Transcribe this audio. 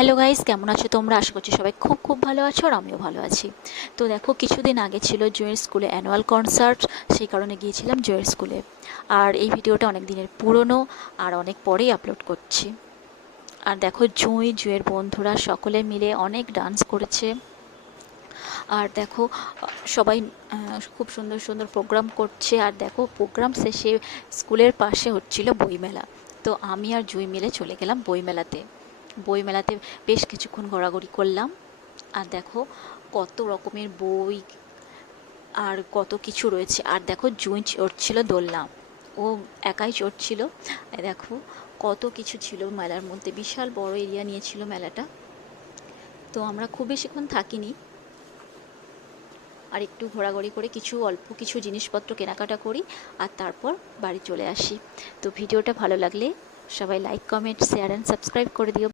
Hello guys, কেমন আছো তোমরা? আশা করছি সবাই খুব খুব ভালো আছো আর আমিও ভালো আছি। তো দেখো, কিছুদিন আগে ছিল জুঁয়ের স্কুলে অ্যানুয়াল কনসার্ট, সেই কারণে গিয়েছিলাম জুঁয়ের স্কুলে। আর এই ভিডিওটা অনেক দিনের পুরনো আর অনেক পরেই আপলোড করছি। আর দেখো, জুঁয়ের বন্ধুরা সকলে মিলে অনেক ডান্স করেছে। আর দেখো, সবাই খুব সুন্দর সুন্দর প্রোগ্রাম করছে। আর দেখো, প্রোগ্রাম শেষে স্কুলের পাশে হচ্ছিল বইমেলা। তো আমি আর জুঁই মিলে চলে গেলাম বইমেলাতে। বইমেলাতে বেশ কিছুক্ষণ ঘোরাঘুরি করলাম। আর দেখো, কত রকমের বই আর কত কিছু রয়েছে। আর দেখো, জুঁই চড়ছিল দোলনা, ও একাই চড়ছিল। দেখো, কত কিছু ছিল মেলার মধ্যে, বিশাল বড় এরিয়া নিয়েছিল মেলাটা। তো আমরা খুব বেশিক্ষণ থাকিনি, আর একটু ঘোরাঘুরি করে কিছু অল্প কিছু জিনিসপত্র কেনাকাটা করি আর তারপর বাড়ি চলে আসি। তো ভিডিওটা ভালো লাগলে সবাই like, comment, share and subscribe করে দিও।